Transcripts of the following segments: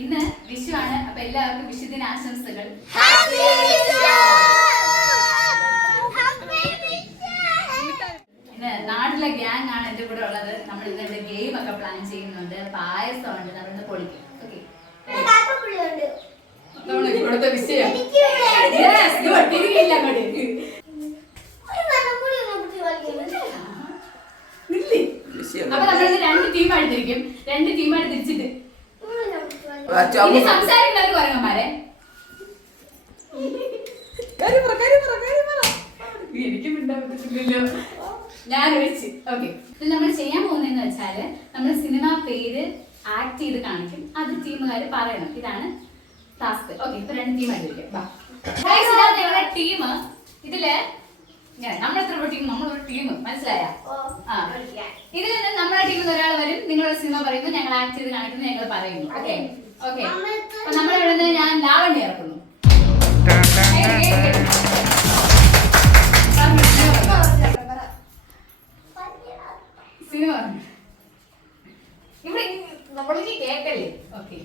ഇന്ന് വിഷുവാണ്. അപ്പൊ എല്ലാവർക്കും വിഷുദിന ആശംസകൾ. ഇന്ന് നാട്ടിലെ ഗ്യാങ് ആണ് എന്റെ കൂടെ ഉള്ളത്. നമ്മൾ ഇന്ന് ഇവിടെ ഗെയിം ഒക്കെ പ്ലാൻ ചെയ്യുന്നുണ്ട്. പായസമുണ്ട്, നമ്മളിന്ന് പൊളിക്കും. ഓക്കെ, ഇവിടുത്തെ വിഷയം അപ്പൊ നമ്മളിന്ന് രണ്ട് ടീമായിട്ട് തിരിക്കും. രണ്ട് ടീമായിട്ട് തിരിച്ചിട്ട് സംസാരിക്കുന്നവർക്ക് പറയന്മാരെ എനിക്ക് മിണ്ടാൻ പറ്റത്തില്ലല്ലോ. ഞാൻ ഒഴിച്ച്. ഓക്കെ, നമ്മൾ ചെയ്യാൻ പോകുന്നതെന്ന് വെച്ചാല് നമ്മൾ സിനിമ പേര് ആക്ട് ചെയ്ത് കാണിക്കും. അത് ടീമുകാർ പറയണം. ഇതാണ് ടാസ്ക്. ഓക്കെ, ഇപ്പൊ രണ്ട് ടീമായിട്ടിരിക്കും. ഞങ്ങളുടെ ടീം ഇതില് നമ്മളെത്ര ടീം, നമ്മളൊരു ടീം, മനസ്സിലായ? ഇതിൽ നിന്ന് നമ്മുടെ ടീമിൽ നിന്ന് ഒരാൾ വരും, നിങ്ങളുടെ സിനിമ പറയുന്നു, ഞങ്ങൾ ആക്ട് ചെയ്ത് കാണിക്കുന്നു, ഞങ്ങൾ പറയുന്നു. ഓക്കെ ഓക്കെ, അപ്പൊ നമ്മളിവിടെ നിന്ന് ഞാൻ ലാവണ്യ ഇറക്കുന്നു. സിനിമ ഇവിടെ നമ്മളിനി കേക്കല്ലേ? ഓക്കെ,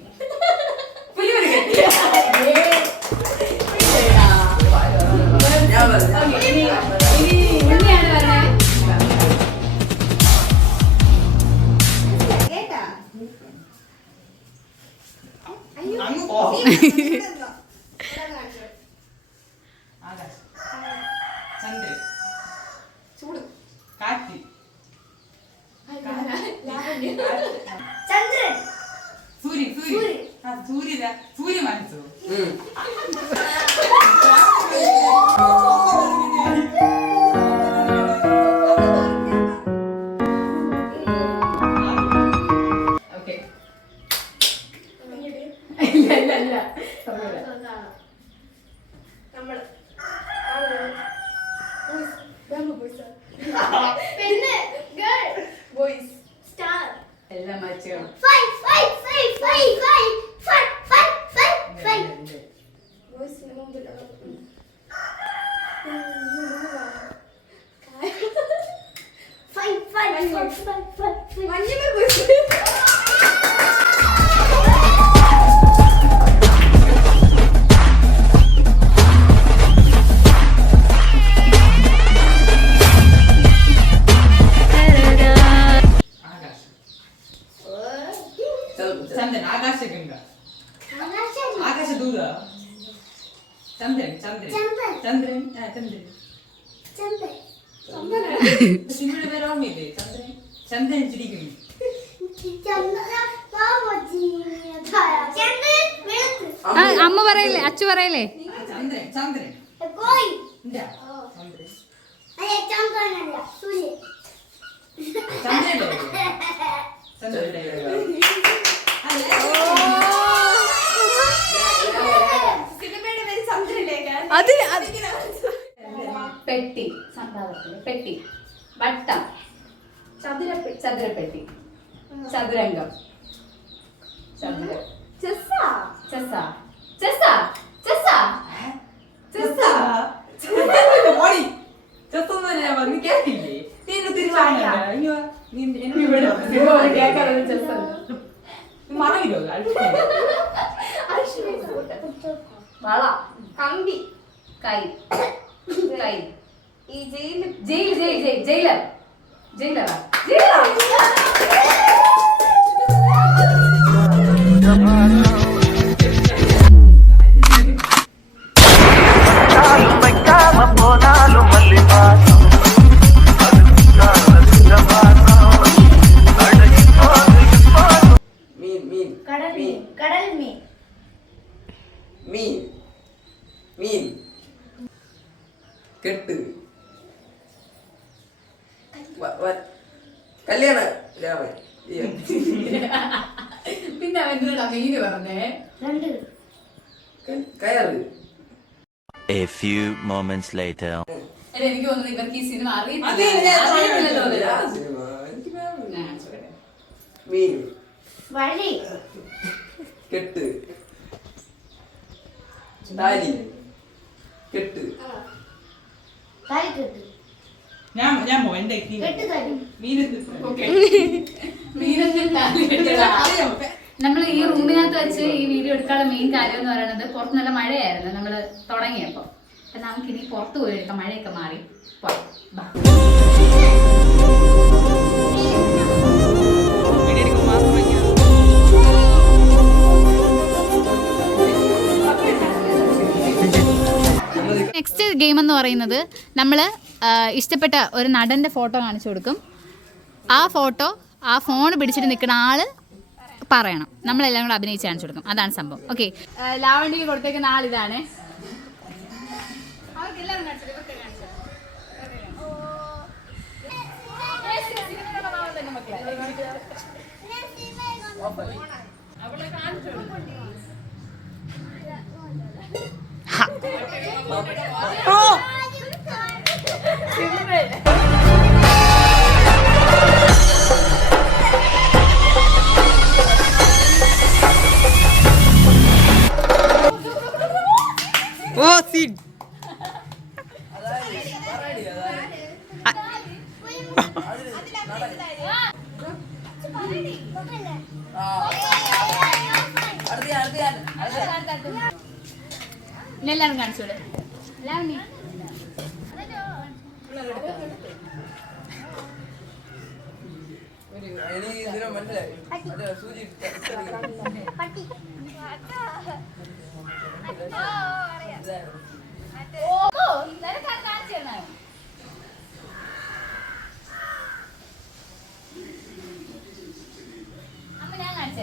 സൂര്യ മനസ്സോ എല്ലാം മാറ്റുകയാണ്. ചന്ദ്രൻ, ആകാശഗംഗ, ആകാശദൂത, ചന്ദ്രൻ, ചന്ദ്രൻ, ചന്ദ്രൻ, ചന്ദ്രൻ, സിനിമയുടെ പേര് ഓർമ്മയില്ലേ? ചന്ദ്രൻ, ചന്ദ്രൻ ചിരിക്കുന്നു. അമ്മ പറയല്ലേ, അച്ചു പറയല്ലേ? ചന്ദ്രൻ, ചന്ദ്രൻ, പെട്ടി, പെട്ടി, വട്ടം, ചതുരപ്പെട്ടി, ചതുരംഗം, വള, കമ്പി, കൈ, ഈ ജയിലർ. കെട്ട്, കല്യാണ രാമൻ. പിന്നെ അവനോട് മീന് പറഞ്ഞേ കയറ്. A few moments later. എനിക്ക് തോന്നുന്നു ഇവർക്ക് ഈ സിനിമ അറിയത്തില്ല. കെട്ട്, താലി, കെട്ട്, ഞാൻ എന്റെ മീനത്തിൽ താലി കെട്ടടാ. നമ്മൾ ഈ റൂമിനകത്ത് വെച്ച് ഈ വീഡിയോ എടുക്കാനുള്ള മെയിൻ കാര്യം എന്ന് പറയുന്നത് പുറത്ത് നല്ല മഴയായിരുന്നു നമ്മൾ തുടങ്ങിയപ്പോൾ. അപ്പം നമുക്കിനി പുറത്ത് പോയി എടുക്കാം, മഴയൊക്കെ മാറി പോവാം. നെക്സ്റ്റ് ഗെയിം എന്ന് പറയുന്നത് നമ്മൾ ഇഷ്ടപ്പെട്ട ഒരു നടൻ്റെ ഫോട്ടോ കാണിച്ചു കൊടുക്കും. ആ ഫോട്ടോ ആ ഫോൺ പിടിച്ചിട്ട് നിൽക്കുന്ന ആള് പറയണം. നമ്മളെല്ലാം കൂടെ അഭിനയിച്ച് കാണിച്ചു കൊടുക്കും. അതാണ് സംഭവം. ഓക്കെ, ലാവണ്ടിക്ക് കൊടുത്തേക്കുന്ന ആളിതാണ്. ഓ സീൻ എല്ലാവരും കാണിച്ചോളൂ. ലാവണി അമ്മ ഞാൻ കാണിച്ചു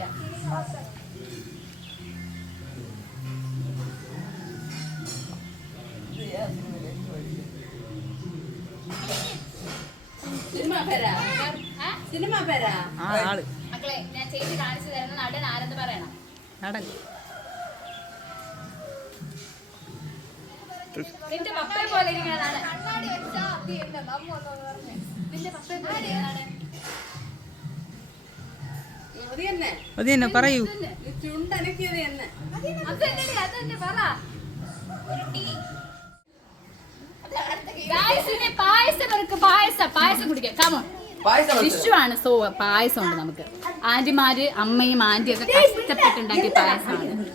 തരാം. മക്കളെ ഞാൻ ചേച്ചി കാണിച്ചു തരുന്ന നടൻ ആരെന്ന് പറയണം. നടൻ നിന്റെ പപ്പയെ പോലെ ഇരിക്കുന്നതാണ്. നിന്റെ പപ്പയെ പോലെ ഇരിക്കുന്നതാണ്. അത് തന്നെ പറയൂ. അതന്നെ പറ. പായസം കുടിക്കാം. കമോൺ, വിഷുവാണ്. സോ പായസം ഉണ്ട് നമുക്ക്. ആന്റിമാര്, അമ്മയും ആന്റിയും ഒക്കെ കഷ്ടപ്പെട്ടുണ്ടാക്കിയ പായസമാണ്.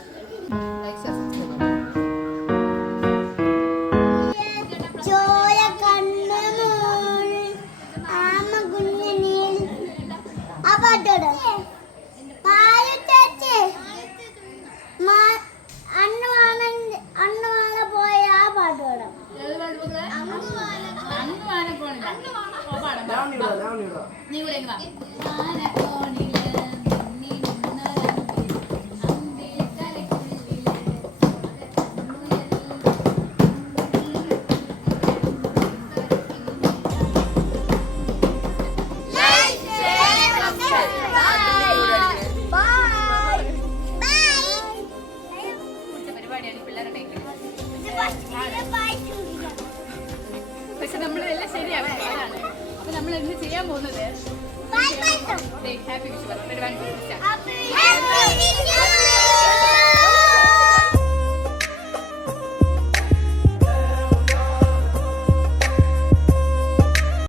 നീ കൂടെ വാ. പക്ഷെ നമ്മളെല്ലാം ശരിയാവും. അപ്പൊ നമ്മൾ എന്ത് ചെയ്യാൻ പോകുന്നത്? ഹാപ്പി വിഷു.